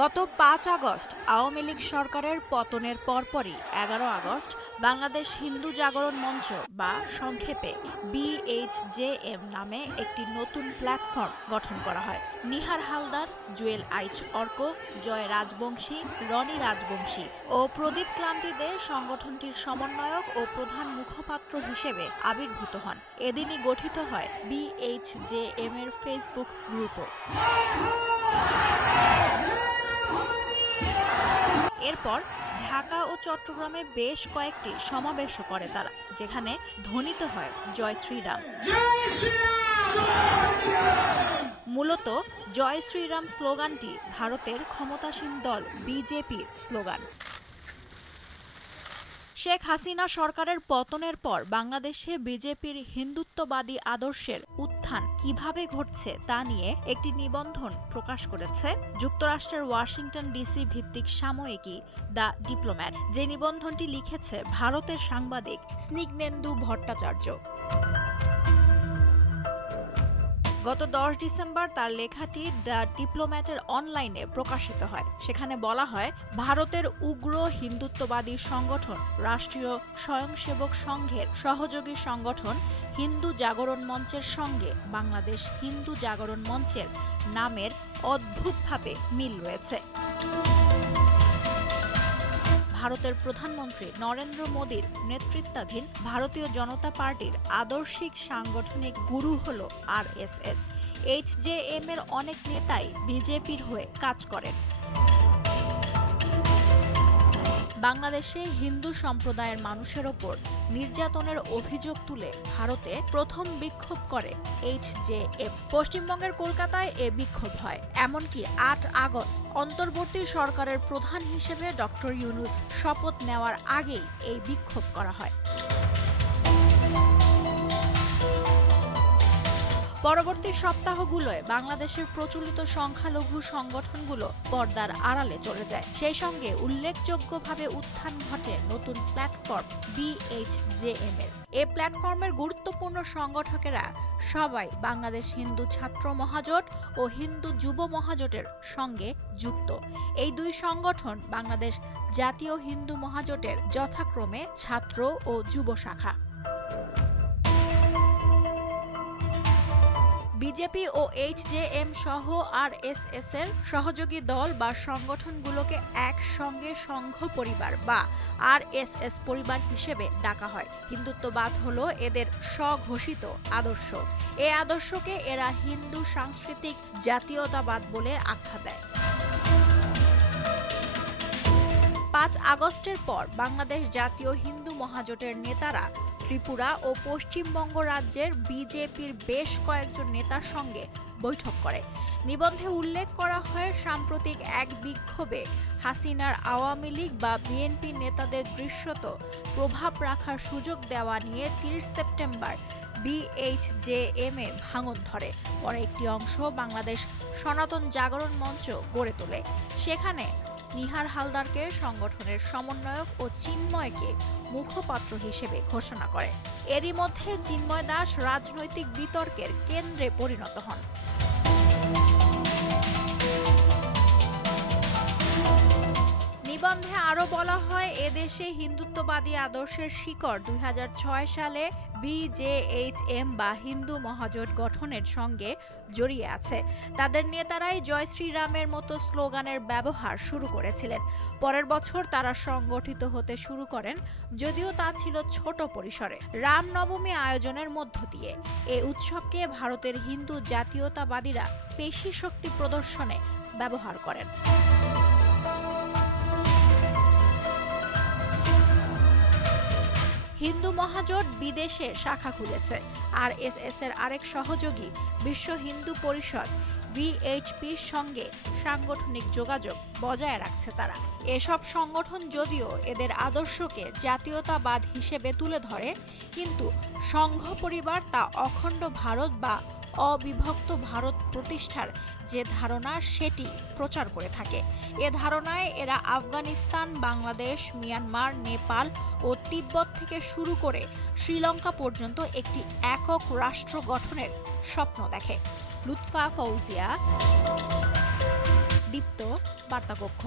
গত ৫ আগস্ট আওয়ামী লীগ সরকারের পতনের পরপরই ১১ আগস্ট বাংলাদেশ হিন্দু জাগরণ মঞ্চ বা সংক্ষেপে BHJM নামে একটি নতুন প্ল্যাটফর্ম গঠন করা হয়। নিহার হালদার, জুয়েল আইচ অর্ক, জয় রাজবংশী, রনি রাজবংশী ও প্রদীপ ক্লান্তি দে সংগঠনটির সমন্বয়ক ও প্রধান মুখপাত্র হিসেবে আবির্ভূত হন। এদিনই গঠিত হয় BHJM এর ফেসবুক গ্রুপও। এরপর ঢাকা ও চট্টগ্রামে বেশ কয়েকটি সমাবেশও করে তারা, যেখানে ধ্বনিত হয় জয় শ্রীরাম। মূলত জয় শ্রীরাম স্লোগানটি ভারতের ক্ষমতাসীন দল বিজেপির স্লোগান। শেখ হাসিনা সরকারের পতনের পর বাংলাদেশে বিজেপির হিন্দুত্ববাদী আদর্শের উত্থান কিভাবে ঘটছে তা নিয়ে একটি নিবন্ধন প্রকাশ করেছে যুক্তরাষ্ট্রের ওয়াশিংটন ডিসি ভিত্তিক সাময়িকী দ্য ডিপ্লোম্যাট, যে নিবন্ধনটি লিখেছে ভারতের সাংবাদিক স্নিগ্ধেন্দু ভট্টাচার্য। গত ১০ ডিসেম্বর তার লেখাটি দ্য ডিপ্লোম্যাটের অনলাইনে প্রকাশিত হয়। সেখানে বলা হয়, ভারতের উগ্র হিন্দুত্ববাদী সংগঠন রাষ্ট্রীয় স্বয়ংসেবক সংঘের সহযোগী সংগঠন হিন্দু জাগরণ মঞ্চের সঙ্গে বাংলাদেশ হিন্দু জাগরণ মঞ্চের নামের অদ্ভুতভাবে মিল রয়েছে। ভারতের প্রধানমন্ত্রী নরেন্দ্র মোদীর নেতৃত্বাধীন ভারতীয় জনতা পার্টির আদর্শিক সাংগঠনিক গুরু হল RSS। HJM এর অনেক নেতাই বিজেপির হয়ে কাজ করেন। বাংলাদেশে হিন্দু সম্প্রদায়ের মানুষের ওপর নির্যাতনের অভিযোগ তুলে ভারতে প্রথম বিক্ষোভ করে HJM। পশ্চিমবঙ্গের কলকাতায় এ বিক্ষোভ হয়। এমনকি ৮ আগস্ট অন্তর্বর্তী সরকারের প্রধান হিসেবে ডক্টর ইউনূস শপথ নেওয়ার আগেই এই বিক্ষোভ করা হয়। পরবর্তী সপ্তাহগুলোয় বাংলাদেশের প্রচলিত সংখ্যালঘু সংগঠনগুলো পর্দার আড়ালে চলে যায়। সেই সঙ্গে উল্লেখযোগ্যভাবে উত্থান ঘটে নতুন প্ল্যাটফর্ম BHJM এর। এই প্ল্যাটফর্মের গুরুত্বপূর্ণ সংগঠকেরা সবাই বাংলাদেশ হিন্দু ছাত্র মহাজোট ও হিন্দু যুব মহাজোটের সঙ্গে যুক্ত। এই দুই সংগঠন বাংলাদেশ জাতীয় হিন্দু মহাজোটের যথাক্রমে ছাত্র ও যুব শাখা। বিজেপি ও HJM সহ RSS এর সহযোগী দল বা সংগঠনগুলোকে একসঙ্গে সংঘ পরিবার বা RSS পরিবার হিসেবে ডাকা হয়। হিন্দুত্ববাদ হলো এদের স্বঘোষিত আদর্শ। এই আদর্শকে এরা হিন্দু সাংস্কৃতিক জাতীয়তাবাদ বলে আখ্যা দেয়। ৫ আগস্টের পর বাংলাদেশ জাতীয় হিন্দু মহাজোটের নেতারা ত্রিপুরা ও পশ্চিমবঙ্গ রাজ্যের বিজেপির বেশ কয়েকজন নেতার সঙ্গে বৈঠক করে। নিবন্ধে উল্লেখ করা হয়, সাম্প্রতিক এক বিক্ষোভে হাসিনার আওয়ামী লীগ বা বিএনপি নেতাদের দৃশ্যত প্রভাব রাখার সুযোগ দেওয়া নিয়ে ৩০ সেপ্টেম্বর BHJM এ ভাঙন ধরে। পরে একটি অংশ বাংলাদেশ সনাতন জাগরণ মঞ্চ গড়ে তোলে। সেখানে নিহার হালদারকে সংগঠনের সমন্বয়ক ও চিন্ময়কে মুখপাত্র হিসেবে ঘোষণা করে। এরই মধ্যে চিন্ময় দাস রাজনৈতিক বিতর্কের কেন্দ্রে পরিণত হন। নিবন্ধে আরো বলা হয়, এদেশে হিন্দুত্ববাদী আদর্শের শিকড় ২০০৬ সালে BJHM বা হিন্দু মহাজোট গঠনের সঙ্গে জড়িয়ে আছে। তাদের নেতারাই জয় শ্রীরামের মতো স্লোগানের ব্যবহার শুরু করেছিলেন। পরের বছর তারা সংগঠিত হতে শুরু করেন, যদিও তা ছিল ছোট পরিসরে। রামনবমী আয়োজনের মধ্য দিয়ে এই উৎসবকে ভারতের হিন্দু জাতীয়তাবাদীরা পেশি শক্তি প্রদর্শনে ব্যবহার করেন। হিন্দু মহাজোট বিদেশে শাখা খুলেছে। RSS এর আরেক সহযোগী বিশ্ব হিন্দু পরিষদ VHPর সঙ্গে সাংগঠনিক যোগাযোগ বজায় রাখছে তারা। এসব সংগঠন যদিও এদের আদর্শকে জাতীয়তাবাদ হিসেবে তুলে ধরে, কিন্তু সংঘ পরিবার তা অখণ্ড ভারত বা অবিভক্ত ভারত প্রতিষ্ঠার যে ধারণা সেটি প্রচার করে থাকে। এ ধারণায় এরা আফগানিস্তান, বাংলাদেশ, মিয়ানমার, নেপাল ও তিব্বত থেকে শুরু করে শ্রীলঙ্কা পর্যন্ত একটি একক রাষ্ট্র গঠনের স্বপ্ন দেখে। লুৎফা ফৌজিয়া, দীপ্ত, বার্তাকক্ষ।